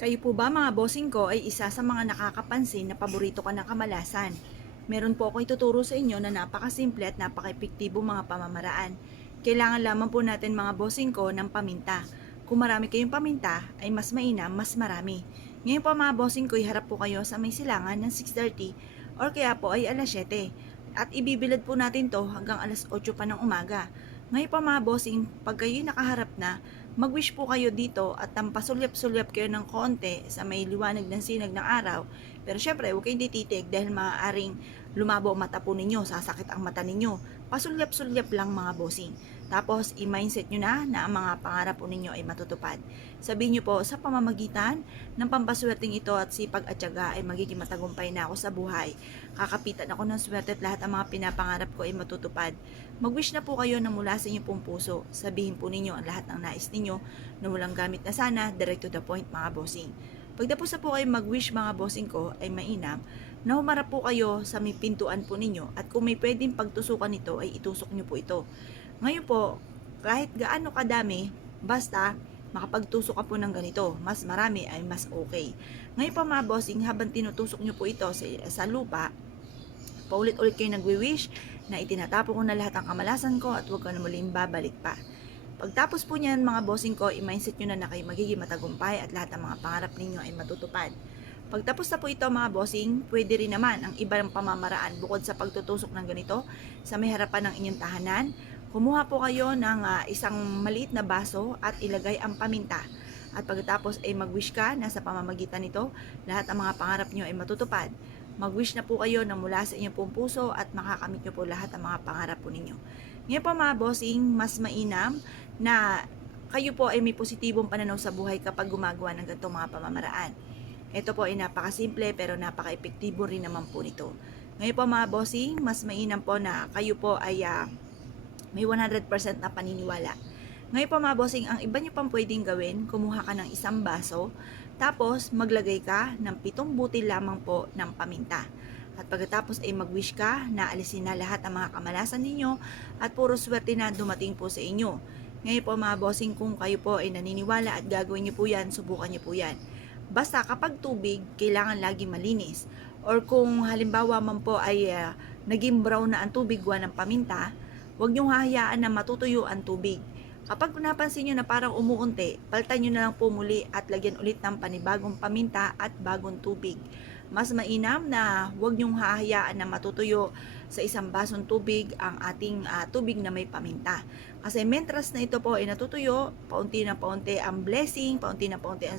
Kayo po ba mga bossing ko ay isa sa mga nakakapansin na paborito ka ng kamalasan? Meron po ako ituturo sa inyo na napakasimple at napaka-epektibo mga pamamaraan. Kailangan lamang po natin mga bossing ko ng paminta. Kung marami kayong paminta, ay mas mainam, mas marami. Ngayon po mga bossing ko, iharap po kayo sa may silangan ng 6:30 or kaya po ay alas 7. At ibibilad po natin to hanggang alas 8 pa ng umaga. Ngayon po mga bossing, pag kayo nakaharap na, mag-wish po kayo dito at tampasulyap-sulyap kayo ng konti sa may liwanag ng sinag ng araw. Pero syempre, huwag kayong tititig dahil maaaring lumabo ang mata po ninyo, sasakit ang mata ninyo. Pasulyap-sulyap lang mga bossing. Tapos, i-mindset nyo na ang mga pangarap po ninyo ay matutupad. Sabihin nyo po, sa pamamagitan ng pampaswerteng ito at sipag at tiyaga ay magiging matagumpay na ako sa buhay. Kakapitan ako ng swerte at lahat ang mga pinapangarap ko ay matutupad. Mag-wish na po kayo na mula sa inyong pong puso. Sabihin po ninyo ang lahat ng nais ninyo na walang gamit na sana, direct to the point mga bossing. Pagtapos na po kayo mag-wish mga bossing ko ay mainam na humarap po kayo sa may pintuan po ninyo at kung may pwedeng pagtusukan nito ay itusok nyo po ito. Ngayon po, kahit gaano kadami, basta makapagtusok ka po ng ganito, mas marami ay mas okay. Ngayon pa mga bossing, habang tinutusok nyo po ito sa lupa, paulit-ulit kayo nagwi-wish na itinatapo ko na lahat ng kamalasan ko at huwag ka na muling babalik pa. Pagtapos po niyan mga bossing ko, i-mindset nyo na kayo magiging matagumpay at lahat ng mga pangarap ninyo ay matutupad. Pagtapos na po ito mga bossing, pwede rin naman ang iba ng pamamaraan bukod sa pagtutusok ng ganito sa may harapan ng inyong tahanan. Kumuha po kayo ng isang maliit na baso at ilagay ang paminta. At pagkatapos ay mag-wish ka na sa pamamagitan nito, lahat ng mga pangarap nyo ay matutupad. Mag-wish na po kayo na mula sa inyong pong puso at makakamit nyo po lahat ng mga pangarap po ninyo. Ngayon po mga bossing, mas mainam na kayo po ay may positibong pananaw sa buhay kapag gumagawa ng ganitong mga pamamaraan. Ito po ay napakasimple pero napaka-epektibo rin naman po nito. Ngayon po mga bossing, mas mainam po na kayo po ay may 100% na paniniwala. Ngayon po mga bossing, ang iba nyo pang pwedeng gawin, kumuha ka ng isang baso, tapos maglagay ka ng 7 butil lamang po ng paminta. At pagkatapos ay mag-wish ka na alisin na lahat ng mga kamalasan ninyo at puro swerte na dumating po sa inyo. Ngayon po mga bossing, kung kayo po ay naniniwala at gagawin nyo po yan, subukan nyo po yan. Basta kapag tubig, kailangan lagi malinis. Or kung halimbawa man po ay naging brown na ang tubig gawa ng paminta, huwag niyong hahayaan na matutuyo ang tubig. Kapag napansin nyo na parang umuunti, palitan nyo na lang po muli at lagyan ulit ng panibagong paminta at bagong tubig. Mas mainam na huwag nyong hahayaan na matutuyo sa isang basong tubig ang ating tubig na may paminta. Kasi mentras na ito po ay natutuyo, paunti na paunti ang blessing, paunti na paunti ang